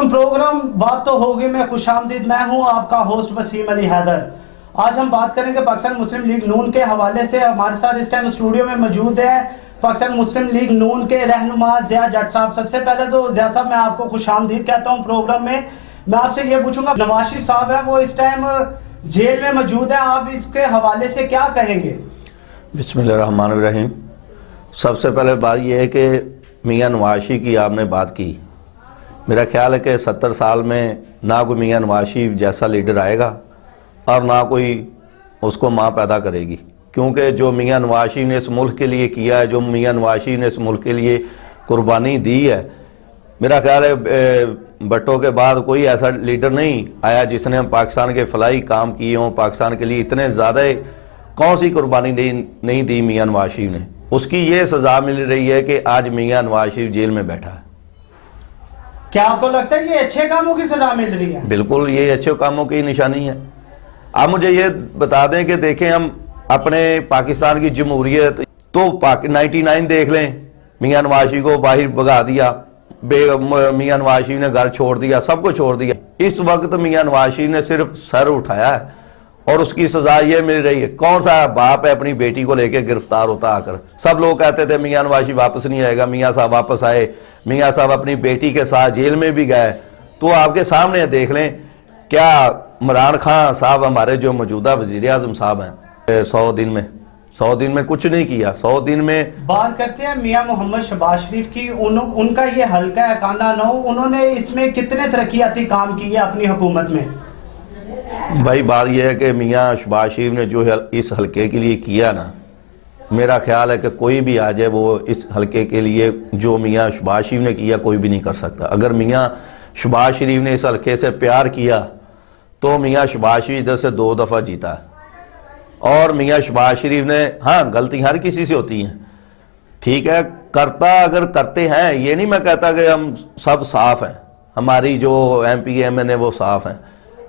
علیکم پروگرام بات تو ہوگی میں خوش آمدید، میں ہوں آپ کا ہوسٹ وسیم علی حیدر۔ آج ہم بات کریں گے پاکستان مسلم لیگ نون کے حوالے سے۔ ہمارے ساتھ اس ٹائم اسٹوڈیو میں موجود ہے پاکستان مسلم لیگ نون کے رہنما ضیاء جٹ صاحب۔ سب سے پہلے تو ضیاء صاحب میں آپ کو خوش آمدید کہتا ہوں پروگرام میں۔ میں آپ سے یہ پوچھوں گا، نواز شریف صاحب ہے وہ اس ٹائم جیل میں موجود ہے، آپ اس کے حوالے سے کیا کہیں گے؟ بسم اللہ الرحمن الرحیم۔ سب سے پہلے بات یہ ہے کہ میاں نواز شریف کی آپ نے بات کی، میرا خیال ہے کہ 70 سال میں نہ کوئی میاں نواز شریف جیسا لیڈر آئے گا اور نہ کوئی اس کو ماں پیدا کرے گی، کیونکہ جو میاں نواز شریف نے اس ملک کے لیے کیا ہے، جو میاں نواز شریف نے اس ملک کے لیے قربانی دی ہے، میرا خیال ہے بھٹو کے بعد کوئی ایسا لیڈر نہیں آیا جس نے پاکستان کے فلاحی کام کیے ہوں، پاکستان کے لیے اتنے زیادہ کون سی قربانی نہیں دی میاں نواز شریف نے۔ اس کی یہ سزا مل رہی ہے کہ آج میاں نواز شریف جیل میں بیٹھا ہے۔ کیا آپ کو لگتا ہے یہ اچھے کاموں کی سزا مل رہی ہے؟ بالکل، یہ اچھے کاموں کی نشانی ہے۔ آپ مجھے یہ بتا دیں کہ دیکھیں ہم اپنے پاکستان کی جمہوریت تو 99 دیکھ لیں، میاں نواز شریف کو باہر بھگا دیا، میاں نواز شریف نے گھر چھوڑ دیا، سب کو چھوڑ دیا۔ اس وقت میاں نواز شریف نے صرف سر اٹھایا ہے اور اس کی سزا یہ مل رہی ہے۔ کون سا باپ ہے اپنی بیٹی کو لے کے گرفتار ہوتا آ کر؟ سب لوگ کہتے تھے میاں نواز شریف واپس نہیں آئے گا، میاں صاحب واپس آئے، میاں صاحب اپنی بیٹی کے ساتھ جیل میں بھی گئے۔ تو آپ کے سامنے دیکھ لیں، کیا عمران خان صاحب ہمارے جو موجودہ وزیر اعظم صاحب ہیں 100 دن میں کچھ نہیں کیا۔ 100 دن میں بات کرتے ہیں میاں محمد شہباز شریف کی، ان کا یہ حلقہ ہے کانا 9، انہوں نے اس میں کتنے ترقیاتی کام کیے اپنی حکومت میں؟ بھائی بات یہ ہے کہ میاں شہباز شریف نے جو اس حلقے کے لیے کیا نا، میرا خیال ہے کہ کوئی بھی آ جائے وہ اس حلقے کے لیے جو میاں شہباز شریف نے کیا کوئی بھی نہیں کر سکتا۔ اگر میاں شہباز شریف نے اس حلقے سے پیار کیا تو میاں شہباز شریف ادھر سے 2 دفعہ جیتا ہے، اور میاں شہباز شریف نے، ہاں غلطی ہر کسی سے ہوتی ہیں، ٹھیک ہے، اگر کرتے ہیں، یہ نہیں میں کہتا کہ ہم سب صاف ہیں، ہماری جو ایم پی ایم این ہے وہ صاف ہیں،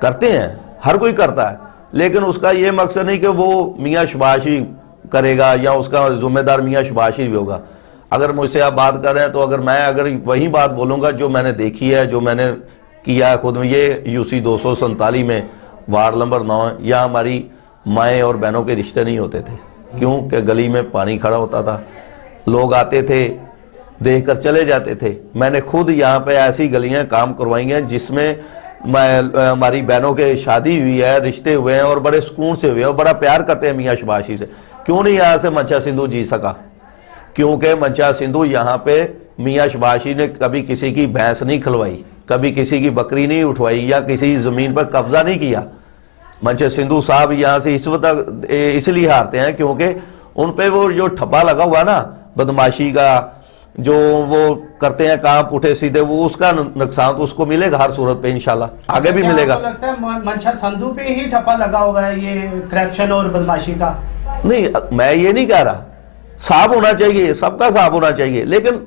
کرتے ہیں، ہر کوئی کرتا ہے، لیکن اس کا یہ مقصد نہیں کہ وہ میاں شہباز شریف کرے گا یا اس کا ذمہ دار میاں شہباز شریف ہوگا۔ اگر مجھ سے آپ بات کر رہے ہیں تو اگر وہی بات بولوں گا جو میں نے دیکھی ہے، جو میں نے کیا ہے خود میں، یہ UC 247 میں وارڈ نمبر 9 ہے، یہاں ہماری مائیں اور بہنوں کے رشتے نہیں ہوتے تھے، کیوں کہ گلی میں پانی کھڑا ہوتا تھا، لوگ آتے تھے دیکھ کر چلے جاتے تھے۔ میں نے خود یہاں پہ ایسی گلیاں کام کروائی ہیں جس میں ہماری بہنوں کے شادی ہوئی ہے، رشتے ہوئے ہیں اور بڑے سکون سے ہوئے ہیں اور بڑا پیار کرتے ہیں میاں شہباز شریف سے۔ کیوں نہیں یہاں سے منچا سندھو جی سکا؟ کیونکہ منچا سندھو یہاں پہ میاں شہباز شریف نے کبھی کسی کی بھینس نہیں کھلوائی، کبھی کسی کی بکری نہیں اٹھوائی یا کسی زمین پر قبضہ نہیں کیا۔ منچا سندھو صاحب یہاں سے اس لیے ہارتے ہیں کیونکہ ان پہ وہ جو ٹھپا لگا ہوا نا بدماشی کا، جو وہ کرتے ہیں کام پوٹھے سیدھے، وہ اس کا نقصان تو اس کو ملے گا ہر صورت پہ انشاءاللہ، آگے بھی ملے گا۔ آپ کو لگتا ہے منچا سندھو پہ ہی ٹھپا لگا ہوا ہے یہ کرپشن اور بدماشی کا؟ نہیں، میں یہ نہیں کہہ رہا، صاف ہونا چاہیے، سب کا صاف ہونا چاہیے، لیکن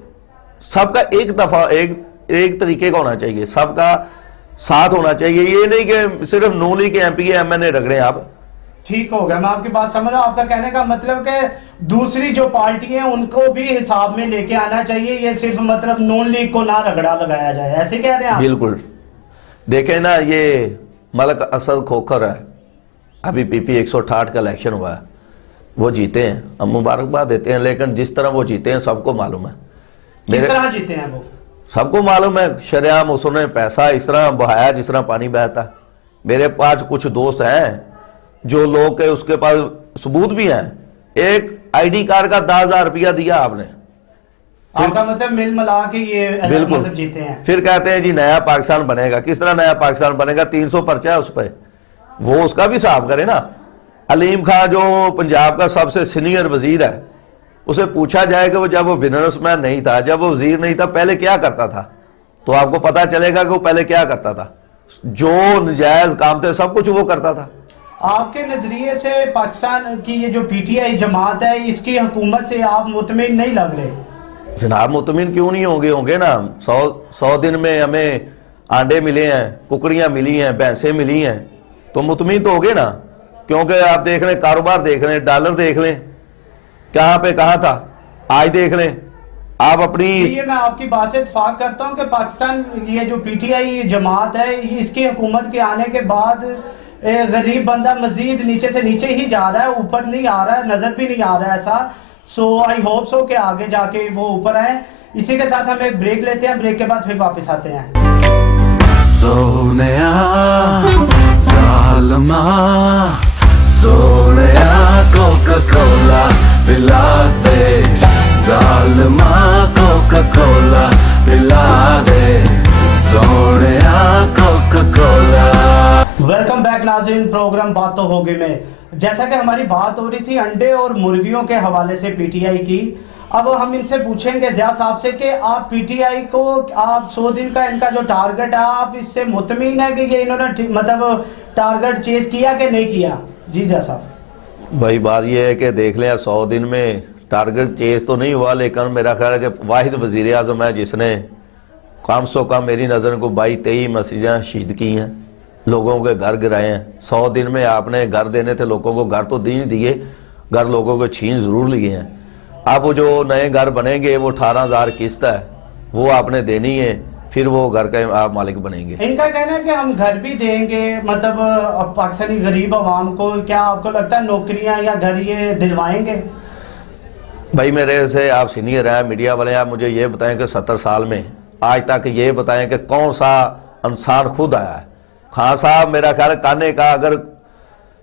سب کا ایک طریقے کا ہونا چاہیے، سب کا ساتھ ہونا چاہیے، یہ نہیں کہ صرف نون لیگ کے ایم پی ایم این اے رگڑیں آپ۔ ٹھیک ہو گیا، میں آپ کی بات سمجھ رہا ہوں۔ آپ کا کہنے کا مطلب کہ دوسری جو پارٹی ہیں ان کو بھی حساب میں لے کے آنا چاہیے، یہ صرف مطلب نون لیگ کو نہ رگڑا لگایا جائے، ایسے کہہ رہے ہیں آپ؟ بالکل، دیکھیں نا، یہ ملک اسد کھوکھر ہے، ابھی PP 168 کا الیکشن ہوا ہے، وہ جیتے ہیں، ہم مبارکباد دیتے ہیں، لیکن جس طرح وہ جیتے ہیں سب کو معلوم ہے۔ کس طرح جیتے ہیں وہ؟ سب کو معلوم ہے، شریعام اس نے پیسہ اس طرح بہایا جس طرح پانی بہتا ہے۔ میرے پاس کچھ دوست ہیں جو لوگ کے اس کے پاس ثبوت بھی ہیں، ایک ID کارڈ کا 10,000 روپیہ دیا آپ نے، آپ کا مطلب مل ملا کے یہ بالکل جیتے ہیں۔ پھر کہتے ہیں جی نیا پاکستان بنے گا۔ کس طرح نیا پاکستان بنے گا؟ 300 پرچہ ہے اس پہ، وہ اس کا بھی صاف کرے نا۔ علیم خان جو پنجاب کا سب سے سینئر وزیر ہے، اسے پوچھا جائے کہ وہ جب وہ بزنس مین نہیں تھا، جب وہ وزیر نہیں تھا، پہلے کیا کرتا تھا، تو آپ کو پتا چلے گا کہ وہ پہلے کیا کرتا تھا۔ جو نجائز کام تھے سب کچھ وہ کرتا تھا۔ آپ کے نظریے سے پاکستان کی یہ جو PTI جماعت ہے، اس کی حکومت سے آپ مطمئن نہیں لگ رہے؟ جناب مطمئن کیوں نہیں ہوں گے نا، 100 دن میں ہمیں آنڈے ملے ہیں، ککڑیاں ملی ہیں، بھینسیں ملی ہیں، تو مطمئن تو ہوگے نا، کیونکہ آپ دیکھ لیں، کاروبار دیکھ لیں، ڈالر دیکھ لیں، کہاں پہ کہاں تھا، آج دیکھ لیں آپ اپنی یہ میں آپ کی بات سے اتفاق کرتا ہوں کہ پاکستان یہ جو پی ٹی آئی جماعت ہے اس کی حکومت کے آنے کے بعد غریب بندہ مزید نیچے سے نیچے ہی جا رہا ہے, اوپر نہیں آ رہا ہے, نظر بھی نہیں آ رہا ہے ایسا. سو آئی ہوپ سو کہ آگے جا کے وہ اوپر آئیں. اسی کے ساتھ ہم ایک بریک لیتے ہیں, بریک کے بعد پھر واپس آتے ہیں. سونیا ظالما سونیا کوکا کولا پلا دے, ظالما کوکا کولا پلا دے, Sonia Coca Cola. Welcome back ناظرین, پروگرام بات تو ہوگی میں. جیسا کہ ہماری بات ہو رہی تھی انڈے اور مرغیوں کے حوالے سے پی ٹی آئی کی, اب ہم ان سے پوچھیں گے ضیاء صاحب سے کہ آپ پی ٹی آئی کو آپ 100 دن کا ان کا جو ٹارگٹ ہے آپ اس سے مطمئن ہے کہ یہ انہوں نے مطلب ٹارگٹ چیز کیا کہ نہیں کیا؟ جی ضیاء صاحب. بھائی بات یہ ہے کہ دیکھ لیں 100 دن میں ٹارگٹ چیز تو نہیں ہوا, لیکن میرا خیال ہے کہ واحد وزیر اعظم ہے جس نے کم سے کم میری نظر کو 22-23 مسجدیں شہید کی ہیں, لوگوں کے گھر گرائے ہیں. 100 دن میں آپ نے گھر دینے تھے لوگوں کو, گھر تو نہیں دیے, گھر لوگوں کو چھین ضرور لیے ہیں. اب وہ جو نئے گھر بنیں گے وہ 18,000 قسط ہے, وہ آپ نے دینی ہے, پھر وہ گھر کا آپ مالک بنیں گے. ان کا کہنا ہے کہ ہم گھر بھی دیں گے مطلب پاکستانی غریب عوام کو, کیا آپ کو لگتا ہے نوکریاں یا گھر یہ دلوائیں گے؟ بھائی میرے سے آپ سینئر ہیں, میڈیا والے ہیں, آپ مجھے یہ بتائیں کہ 70 سال میں آج تک یہ بتائیں کہ کون سا انسان خود آیا ہے. خان صاحب میرا خیال ہے کانے کا اگر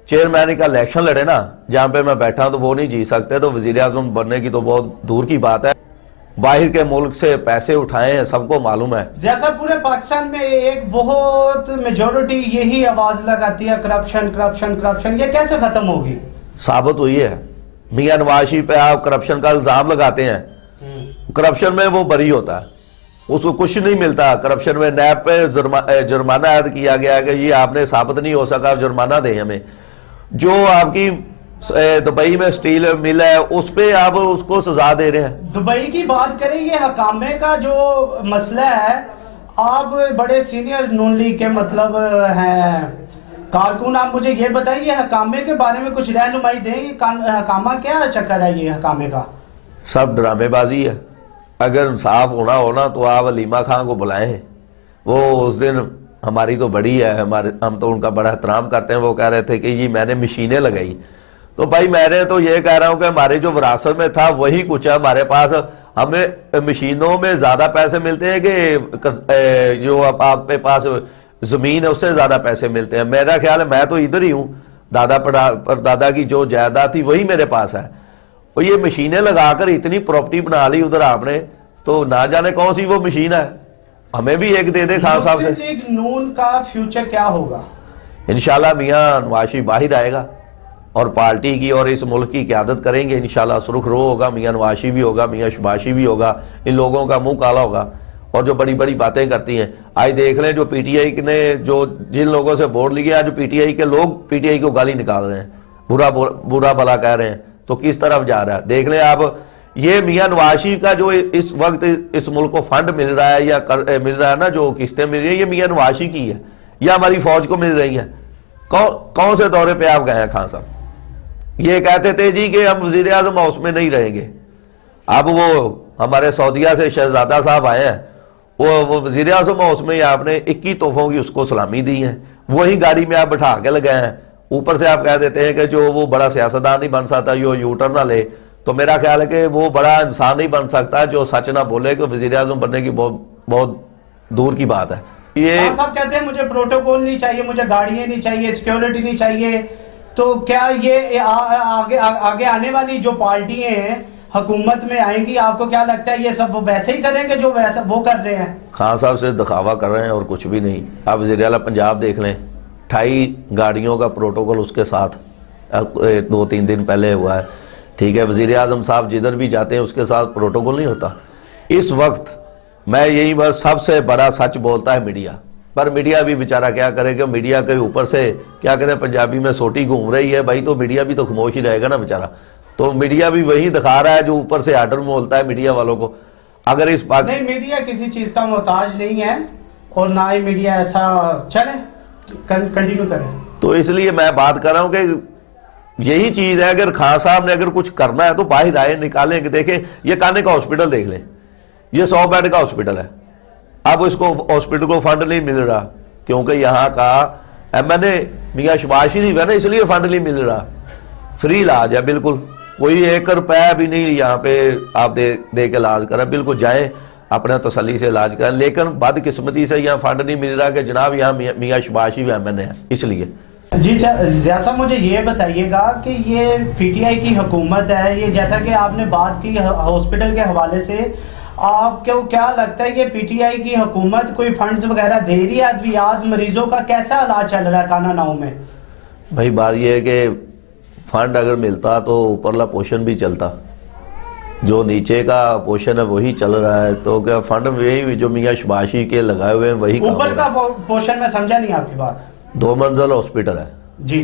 چیئرمین کا الیکشن لڑے نا جہاں پہ میں بیٹھا ہوں تو وہ نہیں جی سکتے, تو وزیر اعظم بننے کی تو بہت دور کی بات ہے. باہر کے ملک سے پیسے اٹھائے ہیں, سب کو معلوم ہے. جیسا پورے پاکستان میں ایک بہت میجورٹی یہی آواز لگاتی ہے کرپشن کرپشن کرپشن, یہ کیسے ختم ہوگی؟ ثابت ہوئی ہے. میاں نواز شریف پہ آپ کرپشن کا الزام لگاتے ہیں, کرپشن میں وہ بری ہوتا ہے, اس کو کچھ نہیں ملتا. کرپشن میں نیب پہ جرمانہ عائد کیا گیا ہے کہ یہ آپ نے ثابت نہیں ہو سکا, جرمانہ دیں ہمیں. جو آپ کی دبئی میں سٹیل مل ہے اس پہ آپ اس کو سزا دے رہے ہیں. دبئی کی بات کریں, یہ حکامے کا جو مسئلہ ہے, آپ بڑے سینئر نون لیگ کے مطلب ہیں کارکن, آپ مجھے یہ بتائیے یہ حکامے کے بارے میں کچھ رہنمائی دیں. حکامہ کیا چکر ہے یہ حکامے کا؟ سب ڈرامے بازی ہے. اگر انصاف ہونا تو آپ علیمہ خان کو بلائیں, وہ اس دن ہماری تو بڑی ہے, ہم تو ان کا بڑا احترام کرتے ہیں. وہ کہہ رہے تھے کہ جی میں نے مشینیں لگائی, تو بھائی میں نے تو یہ کہہ رہا ہوں کہ ہمارے جو وراثت میں تھا وہی کچھ ہے ہمارے پاس. ہمیں مشینوں میں زیادہ پیسے ملتے ہیں کہ جو آپ کے پاس زمین ہے اس سے زیادہ پیسے ملتے ہیں. میرا خیال ہے میں تو ادھر ہی ہوں, دادا پردادا کی جو جائیداد تھی وہی میرے پاس ہے. اور یہ مشینیں لگا کر اتنی پراپرٹی بنا لی ادھر آپ نے, تو نہ جانے کون سی وہ مشین ہے. ہمیں بھی ایک دے دے خان صاحب سے. مسلم لیگ نون کا فیوچر کیا ہوگا؟ انشاءاللہ میاں نواز شریف باہر آئے گا اور پارٹی کی اور اس ملک کی قیادت کریں گے. انشاءاللہ سرخ رو ہوگا, میاں نواز شریف بھی ہوگا, میاں شہباز شریف بھی ہوگا. ان لوگوں کا منہ کالا ہوگا اور جو بڑی بڑی باتیں کرتی ہیں. آج دیکھ لیں جو پی ٹی آئی نے جو جن لوگوں سے ووٹ لیا, جو پی ٹی آئی کے لوگ پی ٹی آئی کو گالی نکال رہے ہیں, برا بھلا کہہ رہے ہیں, تو کس طرف جا رہا ہے. دیکھ لیں آپ, یہ میاں نواز شریف کا جو اس وقت اس ملک کو فنڈ مل رہا ہے یا مل رہا ہے نا, جو قسطیں مل رہی ہیں, یہ میاں نواز شریف کی ہے یا ہماری فوج کو مل رہی ہیں. کون سے دورے پہ آپ گئے ہیں خان صاحب؟ یہ کہتے تھے جی کہ ہم وزیر اعظم ہاؤس میں نہیں رہیں گے. اب وہ ہمارے سعودیہ سے شہزادہ صاحب آئے ہیں, وہ وزیر اعظم ہاؤس میں آپ نے 21 تحفوں کی اس کو سلامی دی ہے, وہی گاڑی میں آپ بٹھا کے لگائے ہیں. اوپر سے آپ کہہ دیتے ہیں کہ جو وہ بڑا سیاستدان نہیں بن سکتا جو یو ٹرن نہ لے, تو میرا خیال ہے کہ وہ بڑا انسان نہیں بن سکتا جو سچ نہ بولے کہ وزیر اعظم بننے کی بہت دور کی بات ہے. یہ صاحب کہتے ہیں مجھے پروٹوکول نہیں چاہیے, مجھے گاڑیاں نہیں چاہیے, سیکیورٹی نہیں چاہیے. تو کیا یہ آگے آنے والی جو پارٹیاں ہیں حکومت میں آئیں گی, آپ کو کیا لگتا ہے یہ سب وہ ویسے ہی کریں گے جو ویسا وہ کر رہے ہیں؟ خان صاحب سے دکھاوا کر رہے ہیں اور کچھ بھی نہیں. آپ وزیر اعلیٰ پنجاب دیکھ لیں, 28 گاڑیوں کا پروٹوکول اس کے ساتھ 2-3 دن پہلے ہوا ہے. ٹھیک ہے, وزیر اعظم صاحب جدھر بھی جاتے ہیں اس کے ساتھ پروٹوکول نہیں ہوتا. اس وقت میں یہی بس سب سے بڑا سچ بولتا ہے میڈیا, پر میڈیا بھی بیچارہ کیا کرے کہ میڈیا کے اوپر سے کیا کہتے ہیں پنجابی میں سوٹی گھوم رہی ہے. بھائی تو میڈیا بھی تو خاموش ہی رہے گا نا بیچارہ, تو میڈیا بھی وہی دکھا رہا ہے جو اوپر سے آرڈر بولتا ہے میڈیا والوں کو. اگر اس نہیں, میڈیا کسی چیز کا محتاج نہیں ہے اور نہ ہی میڈیا ایسا, چلے کنٹینیو کریں. تو اس لیے میں بات کر رہا ہوں کہ یہی چیز ہے, اگر خان صاحب نے اگر کچھ کرنا ہے تو باہر آئے, نکالیں. کہ دیکھیں یہ کانے کا ہاسپٹل دیکھ لیں, یہ 100 بیڈ کا ہاسپٹل ہے. اب اس کو ہاسپٹل کو فنڈ نہیں مل رہا کیونکہ یہاں کا ایم این اے میاں شباز شریف ہے نا, اس لیے فنڈ نہیں مل رہا. فری علاج ہے بالکل, کوئی 1 روپیہ بھی نہیں یہاں پہ آپ دے کے علاج کریں, بالکل جائیں اپنا تسلی سے علاج کریں. لیکن بدقسمتی سے یہاں فنڈ نہیں مل رہا کہ جناب یہاں میاں شباز شریف ایم این اے ہے, اس لیے. جی ضیاء صاحب مجھے یہ بتائیے گا کہ یہ پی ٹی آئی کی حکومت ہے, یہ جیسا کہ آپ نے بات کی ہاسپٹل کے حوالے سے, آپ کو کیا لگتا ہے کہ پی ٹی آئی کی حکومت کوئی فنڈز وغیرہ دے رہی ہے ادویات مریضوں کا, کیسا علاج چل رہا ہے کانا ناؤ میں؟ بھائی بات یہ ہے کہ فنڈ اگر ملتا تو اوپرلا پورشن بھی چلتا, جو نیچے کا پورشن ہے وہی چل رہا ہے. تو کیا فنڈ وہی جو میاں شباز شریف کے لگائے ہوئے ہیں وہی اوپر کا پورشن میں سمجھا نہیں آپ کی بات. 2 منزل ہاسپٹل ہے جی,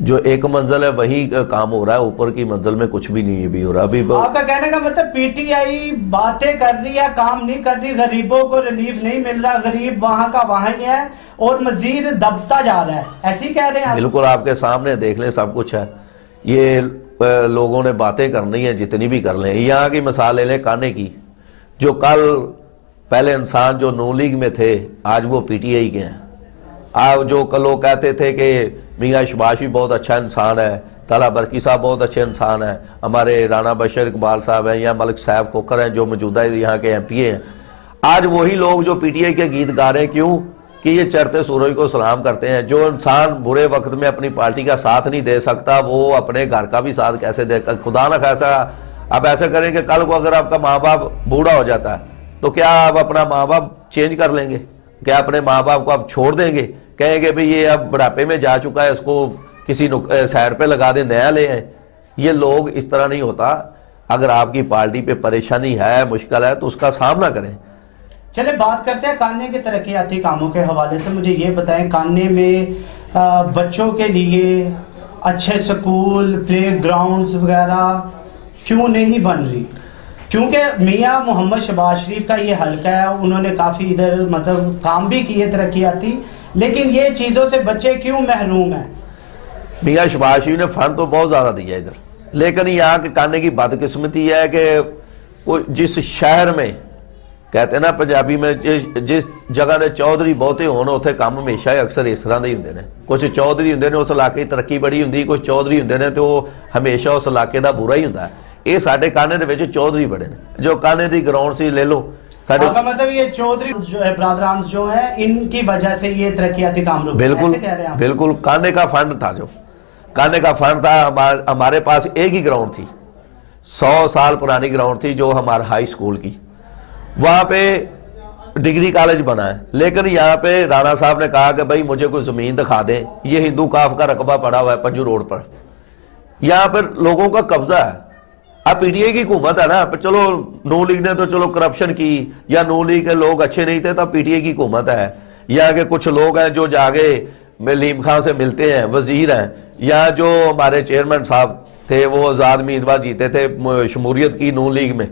جو 1 منزل ہے وہی کام ہو رہا ہے, اوپر کی منزل میں کچھ بھی نہیں بھی ہو رہا. ابھی آپ کا کہنے کا مطلب پی ٹی آئی باتیں کر رہی ہے, کام نہیں کر رہی, غریبوں کو ریلیف نہیں مل رہا, غریب وہاں کا وہاں ہی ہے اور مزید دبتا جا رہا ہے, ایسے ہی کہہ رہے ہیں؟ بالکل آپ کے سامنے دیکھ لیں, سب کچھ ہے. یہ لوگوں نے باتیں کرنی ہیں جتنی بھی کر لیں. یہاں کی مثال لے لیں کانے کی, جو کل پہلے انسان جو نون لیگ میں تھے آج وہ پی ٹی آئی کے ہیں. آج جو کل لوگ کہتے تھے کہ میاں شباز شریف بہت اچھا انسان ہے, طلحہ برقی صاحب بہت اچھے انسان ہیں, ہمارے رانا بشیر اقبال صاحب ہیں یا ملک صاحب کھوکھر ہیں جو موجودہ یہاں کے ایم پی اے ہیں, آج وہی لوگ جو پی ٹی آئی کے گیت گا رہے ہیں. کیوں کہ یہ چڑھتے سورج کو سلام کرتے ہیں. جو انسان برے وقت میں اپنی پارٹی کا ساتھ نہیں دے سکتا وہ اپنے گھر کا بھی ساتھ کیسے دے؟ خدا نہ خاصا آپ ایسا کریں کہ کل کو اگر آپ کا ماں باپ بوڑھا ہو جاتا ہے تو کیا آپ اپنا ماں باپ چینج کر لیں گے؟ کیا اپنے ماں باپ کو آپ چھوڑ دیں گے؟ کہیں گے بھئی یہ اب بڑھاپے میں جا چکا ہے, اس کو کسی سائڈ پہ لگا دیں, نیا لے آئیں. یہ لوگ اس طرح نہیں ہوتا. اگر آپ کی پارٹی پہ پریشانی ہے, مشکل ہے تو اس کا سامنا کریں. چلے بات کرتے ہیں کانے کے ترقیاتی کاموں کے حوالے سے. مجھے یہ بتائیں کانے میں بچوں کے لیے اچھے سکول, پلے گراؤنڈز وغیرہ کیوں نہیں بن رہی؟ کیونکہ میاں محمد شباز شریف کا یہ حلقہ ہے, انہوں نے کافی ادھر مطلب کام بھی کیے ترقیاتی, لیکن یہ چیزوں سے بچے کیوں محروم ہیں؟ میاں شباز شریف نے فنڈ تو بہت زیادہ دیا ادھر, لیکن یہاں کے کانے کی بدقسمتی ہے کہ جس شہر میں کہتے ہیں نا پنجابی میں جس جگہ نے چودھری بہتے ہونے اتنے کام ہمیشہ اکثر اس طرح نہیں ہوندے نے. کچھ چودھری ہوندے نے اس علاقے کی ترقی بڑی ہوندی, کچھ چودھری ہوندے نے تو ہمیشہ اس علاقے دا برا ہی ہوندا ہے. یہ ساڈے کانے دے وچ چودھری بڑے نے. جو کانے دی گراؤنڈ سی لے لو, کا مطلب یہ چودھری برادران جو ہیں ان کی وجہ سے یہ ترقیاتی کام رک گئے. بالکل کانے کا فنڈ تھا, جو کانے کا فنڈ تھا, ہمارے پاس ایک ہی گراؤنڈ تھی, 100 سال پرانی گراؤنڈ تھی جو ہمارا ہائی اسکول کی, وہاں پہ ڈگری کالج بنا ہے. لیکن یہاں پہ رانا صاحب نے کہا کہ بھائی مجھے کوئی زمین دکھا دیں, یہ ہندو کاف کا رقبہ پڑا ہوا ہے پنجو روڈ پر, یہاں پر لوگوں کا قبضہ ہے. اب پی ٹی آئی کی حکومت ہے نا, چلو نون لیگ نے تو چلو کرپشن کی, یا نون لیگ کے لوگ اچھے نہیں تھے تب پی ٹی آئی کی حکومت ہے, یا کہ کچھ لوگ ہیں جو جاگے لیم خان سے ملتے ہیں, وزیر ہیں, یا جو ہمارے چیئرمین صاحب تھے وہ آزاد امیدوار جیتے تھے شمولیت کی نون لیگ میں,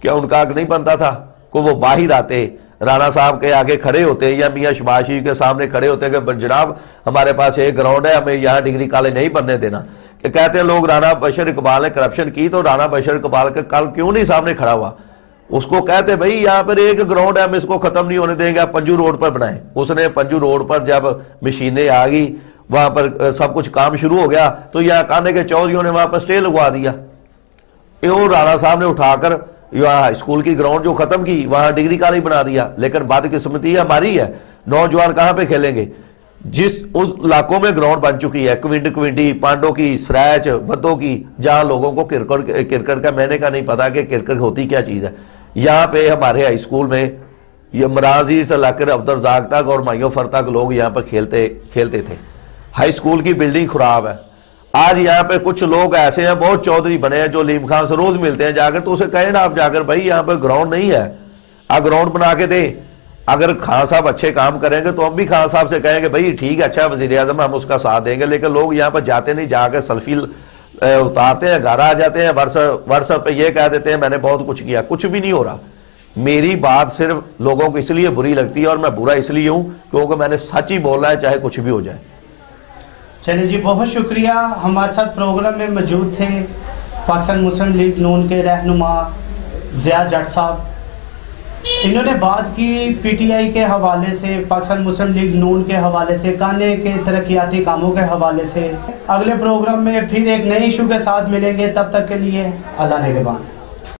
کیا ان کا حق نہیں بنتا تھا کہ وہ باہر آتے, رانا صاحب کے آگے کھڑے ہوتے یا میاں شباز شریف کے سامنے کھڑے ہوتے کہ جناب ہمارے پاس ایک گراؤنڈ ہے, ہمیں یہاں ڈگری کالج نہیں بننے دینا. کہ کہتے ہیں لوگ رانا بشیر اقبال نے کرپشن کی, تو رانا بشیر اقبال کے کل کیوں نہیں سامنے کھڑا ہوا؟ اس کو کہتے بھئی یہاں پر ایک گراؤنڈ ہے, ہم اس کو ختم نہیں ہونے دیں گے, آپ پنجو روڈ پر بنائیں. اس نے پنجو روڈ پر جب مشینیں آ گئی, وہاں پر سب کچھ کام شروع ہو گیا, تو یہاں کانے کے چودھریوں نے وہاں پر سٹے لگوا دیا. یہ رانا صاحب نے اٹھا کر یہاں اسکول کی گراؤنڈ جو ختم کی وہاں ڈگری کالج بنا دیا. لیکن بدقسمتی ہماری ہے, نوجوان کہاں پہ کھیلیں گے؟ جس اس علاقوں میں گراؤنڈ بن چکی ہے, کوئنٹی پانڈو کی, سریچ بدوں کی, جہاں لوگوں کو کرکٹ کا میں نے کا نہیں پتا کہ کرکٹ ہوتی کیا چیز ہے. یہاں پہ ہمارے ہائی اسکول میں یہ مرازی سے لا کر عبدالرزاق تک اور مائیوں فر تک لوگ یہاں پر کھیلتے تھے. ہائی اسکول کی بلڈنگ خراب ہے. آج یہاں پہ کچھ لوگ ایسے ہیں بہت چودھری بنے ہیں جو لیم خان سے روز ملتے ہیں جا کر, تو اسے کہیں نا آپ جا کر بھائی یہاں پہ گراؤنڈ نہیں ہے, آپ گراؤنڈ بنا کے دیں. اگر خان صاحب اچھے کام کریں گے تو ہم بھی خان صاحب سے کہیں گے بھائی ٹھیک ہے اچھا وزیر اعظم, ہم اس کا ساتھ دیں گے. لیکن لوگ یہاں پر جاتے نہیں, جا کے سیلفی اتارتے ہیں, گھر آ جاتے ہیں, واٹس ایپ پہ یہ کہہ دیتے ہیں میں نے بہت کچھ کیا. کچھ بھی نہیں ہو رہا. میری بات صرف لوگوں کو اس لیے بری لگتی ہے, اور میں برا اس لیے ہوں کیونکہ میں نے سچ ہی بولنا ہے چاہے کچھ بھی ہو جائے. چلے جی, بہت شکریہ. ہمارے ساتھ پروگرام میں موجود تھے پاکستان مسلم لیگ نون کے رہنما ضیاء جٹ صاحب. انہوں نے بات کی پی ٹی آئی کے حوالے سے، پاکستان مسلم لیگ نون کے حوالے سے، کانے کے ترقیاتی کاموں کے حوالے سے۔ اگلے پروگرام میں پھر ایک نئے ایشو کے ساتھ ملیں گے، تب تک کے لیے اللہ نگہبان۔